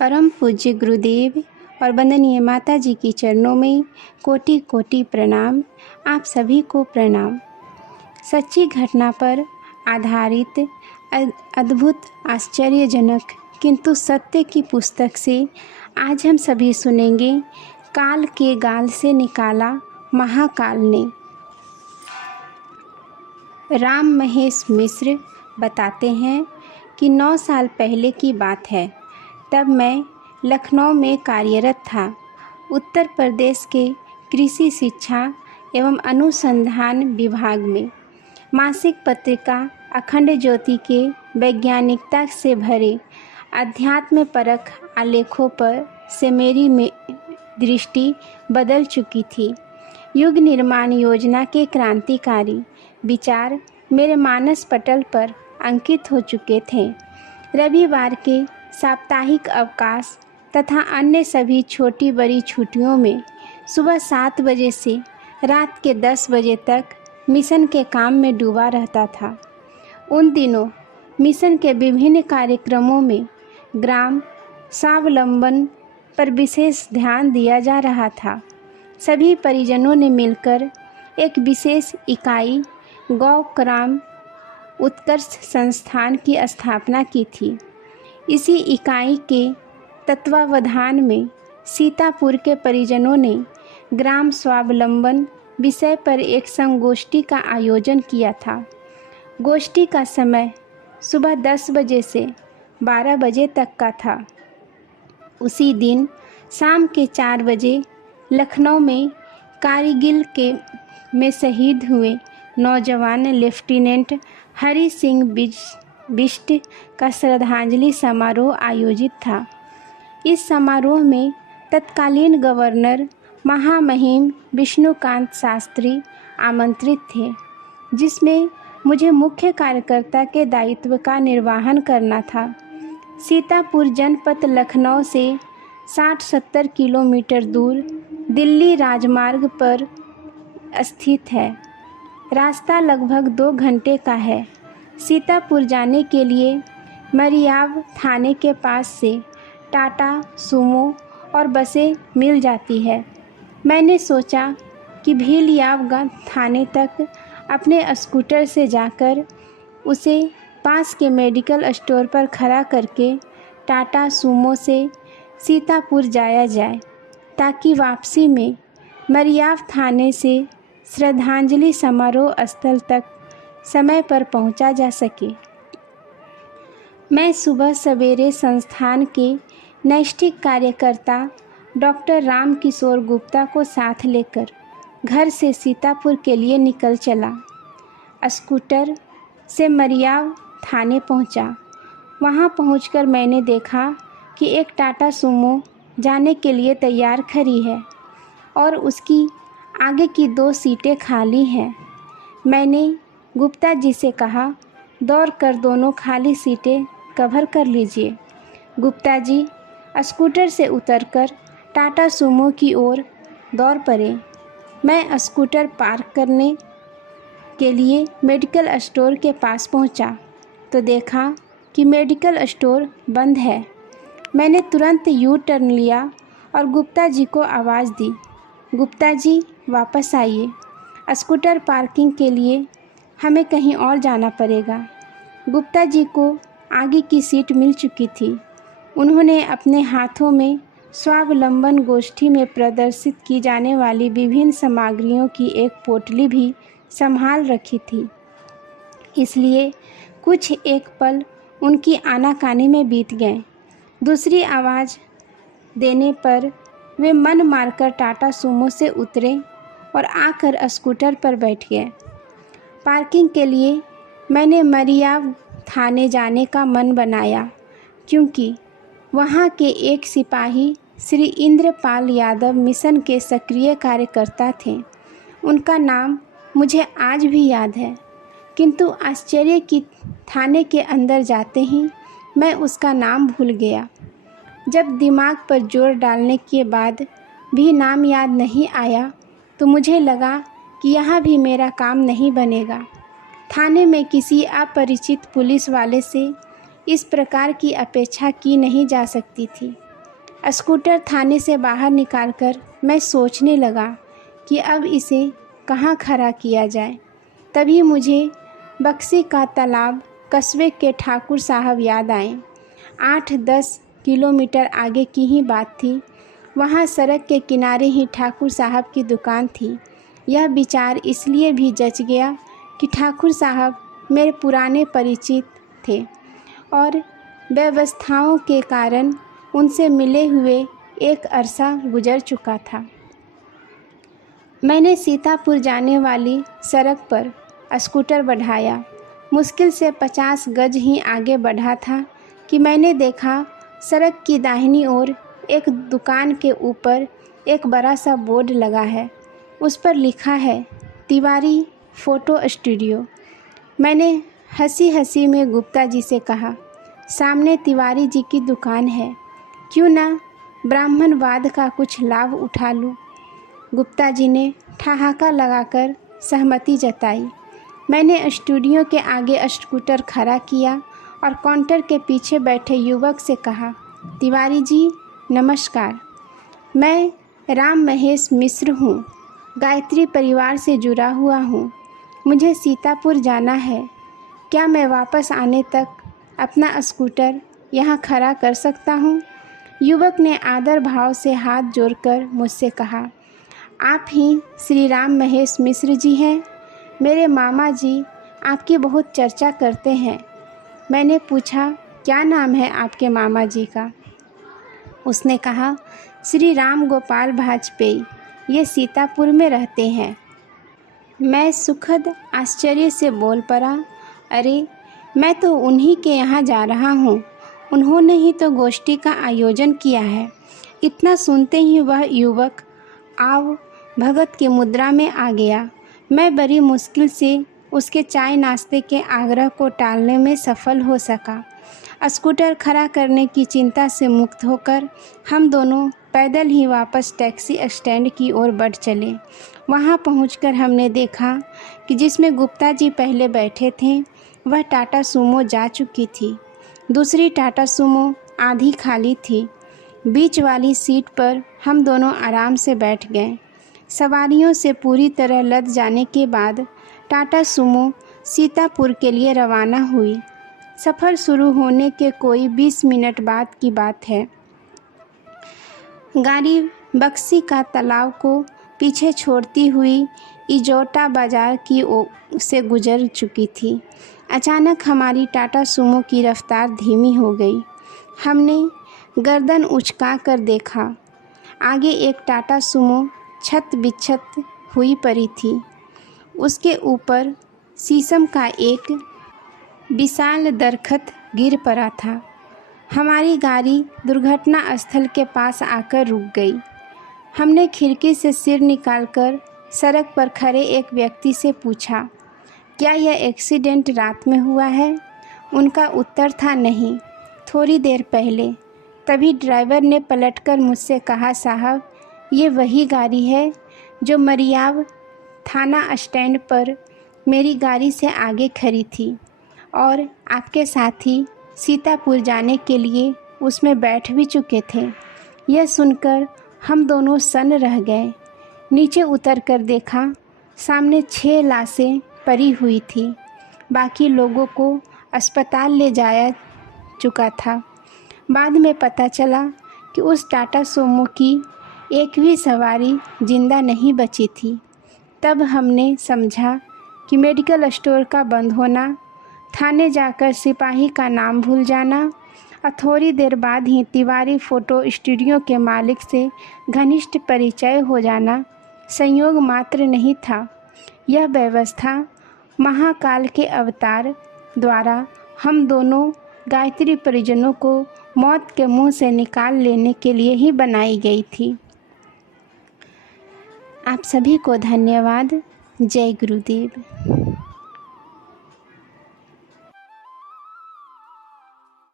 परम पूज्य गुरुदेव और वंदनीय माता जी की चरणों में कोटि कोटि प्रणाम। आप सभी को प्रणाम। सच्ची घटना पर आधारित अद्भुत, आश्चर्यजनक किंतु सत्य की पुस्तक से आज हम सभी सुनेंगे काल के गाल से निकाला महाकाल ने। राम महेश मिश्र बताते हैं कि 9 साल पहले की बात है। तब मैं लखनऊ में कार्यरत था। उत्तर प्रदेश के कृषि शिक्षा एवं अनुसंधान विभाग में मासिक पत्रिका अखंड ज्योति के वैज्ञानिकता से भरे अध्यात्म परक आलेखों पर से मेरी दृष्टि बदल चुकी थी। युग निर्माण योजना के क्रांतिकारी विचार मेरे मानस पटल पर अंकित हो चुके थे। रविवार के साप्ताहिक अवकाश तथा अन्य सभी छोटी बड़ी छुट्टियों में सुबह 7 बजे से रात के 10 बजे तक मिशन के काम में डूबा रहता था। उन दिनों मिशन के विभिन्न कार्यक्रमों में ग्राम स्वावलंबन पर विशेष ध्यान दिया जा रहा था। सभी परिजनों ने मिलकर एक विशेष इकाई गौ ग्राम उत्कर्ष संस्थान की स्थापना की थी। इसी इकाई के तत्वावधान में सीतापुर के परिजनों ने ग्राम स्वावलंबन विषय पर एक संगोष्ठी का आयोजन किया था। गोष्ठी का समय सुबह 10 बजे से 12 बजे तक का था। उसी दिन शाम के 4 बजे लखनऊ में कारगिल में शहीद हुए नौजवान लेफ्टिनेंट हरि सिंह बिष्ट का श्रद्धांजलि समारोह आयोजित था। इस समारोह में तत्कालीन गवर्नर महामहिम विष्णुकांत शास्त्री आमंत्रित थे, जिसमें मुझे मुख्य कार्यकर्ता के दायित्व का निर्वहन करना था। सीतापुर जनपद लखनऊ से 60-70 किलोमीटर दूर दिल्ली राजमार्ग पर स्थित है। रास्ता लगभग 2 घंटे का है। सीतापुर जाने के लिए मरियाव थाने के पास से टाटा सुमो और बसें मिल जाती है। मैंने सोचा कि भीलयाव थाने तक अपने स्कूटर से जाकर उसे पास के मेडिकल स्टोर पर खड़ा करके टाटा सुमो से सीतापुर जाया जाए, ताकि वापसी में मरियाव थाने से श्रद्धांजलि समारोह स्थल तक समय पर पहुंचा जा सके। मैं सुबह सवेरे संस्थान के नैष्ठिक कार्यकर्ता डॉक्टर राम किशोर गुप्ता को साथ लेकर घर से सीतापुर के लिए निकल चला। स्कूटर से मरियाव थाने पहुंचा। वहां पहुंचकर मैंने देखा कि एक टाटा सुमो जाने के लिए तैयार खड़ी है और उसकी आगे की 2 सीटें खाली हैं। मैंने गुप्ता जी से कहा, दौड़कर दोनों खाली सीटें कवर कर लीजिए। गुप्ता जी स्कूटर से उतरकर टाटा सुमो की ओर दौड़ पड़े। मैं स्कूटर पार्क करने के लिए मेडिकल स्टोर के पास पहुंचा तो देखा कि मेडिकल स्टोर बंद है। मैंने तुरंत यू टर्न लिया और गुप्ता जी को आवाज़ दी, गुप्ता जी वापस आइए, स्कूटर पार्किंग के लिए हमें कहीं और जाना पड़ेगा। गुप्ता जी को आगे की सीट मिल चुकी थी। उन्होंने अपने हाथों में स्वावलंबन गोष्ठी में प्रदर्शित की जाने वाली विभिन्न सामग्रियों की एक पोटली भी संभाल रखी थी। इसलिए कुछ एक पल उनकी आनाकानी में बीत गए। दूसरी आवाज़ देने पर वे मन मारकर टाटा सुमो से उतरे और आकर स्कूटर पर बैठ गए। पार्किंग के लिए मैंने मरियाव थाने जाने का मन बनाया, क्योंकि वहाँ के एक सिपाही श्री इंद्रपाल यादव मिशन के सक्रिय कार्यकर्ता थे। उनका नाम मुझे आज भी याद है, किंतु आश्चर्य कि थाने के अंदर जाते ही मैं उसका नाम भूल गया। जब दिमाग पर जोर डालने के बाद भी नाम याद नहीं आया तो मुझे लगा कि यहाँ भी मेरा काम नहीं बनेगा। थाने में किसी अपरिचित पुलिस वाले से इस प्रकार की अपेक्षा की नहीं जा सकती थी। स्कूटर थाने से बाहर निकालकर मैं सोचने लगा कि अब इसे कहाँ खड़ा किया जाए। तभी मुझे बक्सी का तालाब कस्बे के ठाकुर साहब याद आए। 8-10 किलोमीटर आगे की ही बात थी। वहाँ सड़क के किनारे ही ठाकुर साहब की दुकान थी। यह विचार इसलिए भी जच गया कि ठाकुर साहब मेरे पुराने परिचित थे और व्यवस्थाओं के कारण उनसे मिले हुए एक अरसा गुजर चुका था। मैंने सीतापुर जाने वाली सड़क पर स्कूटर बढ़ाया। मुश्किल से 50 गज ही आगे बढ़ा था कि मैंने देखा सड़क की दाहिनी ओर एक दुकान के ऊपर एक बड़ा सा बोर्ड लगा है। उस पर लिखा है तिवारी फ़ोटो स्टूडियो। मैंने हंसी हंसी में गुप्ता जी से कहा, सामने तिवारी जी की दुकान है, क्यों ना ब्राह्मणवाद का कुछ लाभ उठा लूँ। गुप्ता जी ने ठहाका लगाकर सहमति जताई। मैंने स्टूडियो के आगे स्कूटर खड़ा किया और काउंटर के पीछे बैठे युवक से कहा, तिवारी जी नमस्कार, मैं राम महेश मिश्र हूँ, गायत्री परिवार से जुड़ा हुआ हूँ। मुझे सीतापुर जाना है, क्या मैं वापस आने तक अपना स्कूटर यहाँ खड़ा कर सकता हूँ। युवक ने आदर भाव से हाथ जोड़कर मुझसे कहा, आप ही श्री राम महेश मिश्र जी हैं। मेरे मामा जी आपकी बहुत चर्चा करते हैं। मैंने पूछा, क्या नाम है आपके मामा जी का। उसने कहा, श्री राम गोपाल भाजपेयी, ये सीतापुर में रहते हैं। मैं सुखद आश्चर्य से बोल पड़ा, अरे मैं तो उन्हीं के यहाँ जा रहा हूँ, उन्होंने ही तो गोष्ठी का आयोजन किया है। इतना सुनते ही वह युवक आव भगत की मुद्रा में आ गया। मैं बड़ी मुश्किल से उसके चाय नाश्ते के आग्रह को टालने में सफल हो सका। स्कूटर खड़ा करने की चिंता से मुक्त होकर हम दोनों पैदल ही वापस टैक्सी स्टैंड की ओर बढ़ चले। वहां पहुंचकर हमने देखा कि जिसमें गुप्ता जी पहले बैठे थे वह टाटा सूमो जा चुकी थी। दूसरी टाटा सूमो आधी खाली थी। बीच वाली सीट पर हम दोनों आराम से बैठ गए। सवारियों से पूरी तरह लद जाने के बाद टाटा सूमो सीतापुर के लिए रवाना हुई। सफ़र शुरू होने के कोई 20 मिनट बाद की बात है। गाड़ी बक्सी का तालाब को पीछे छोड़ती हुई इजोटा बाज़ार की ओर से गुजर चुकी थी। अचानक हमारी टाटा सूमो की रफ्तार धीमी हो गई। हमने गर्दन उचका कर देखा। आगे एक टाटा सूमो छत बिछत हुई पड़ी थी। उसके ऊपर शीशम का एक विशाल दरख्त गिर पड़ा था। हमारी गाड़ी दुर्घटना स्थल के पास आकर रुक गई। हमने खिड़की से सिर निकालकर सड़क पर खड़े एक व्यक्ति से पूछा, क्या यह एक्सीडेंट रात में हुआ है। उनका उत्तर था, नहीं, थोड़ी देर पहले। तभी ड्राइवर ने पलटकर मुझसे कहा, साहब ये वही गाड़ी है जो मरियाव थाना स्टैंड पर मेरी गाड़ी से आगे खड़ी थी और आपके साथी सीतापुर जाने के लिए उसमें बैठ भी चुके थे। यह सुनकर हम दोनों सन्न रह गए। नीचे उतर कर देखा, सामने 6 लाशें पड़ी हुई थी। बाकी लोगों को अस्पताल ले जाया चुका था। बाद में पता चला कि उस टाटा सूमो की एक भी सवारी जिंदा नहीं बची थी। तब हमने समझा कि मेडिकल स्टोर का बंद होना, थाने जाकर सिपाही का नाम भूल जाना और थोड़ी देर बाद ही तिवारी फ़ोटो स्टूडियो के मालिक से घनिष्ठ परिचय हो जाना संयोग मात्र नहीं था। यह व्यवस्था महाकाल के अवतार द्वारा हम दोनों गायत्री परिजनों को मौत के मुंह से निकाल लेने के लिए ही बनाई गई थी। आप सभी को धन्यवाद। जय गुरुदेव।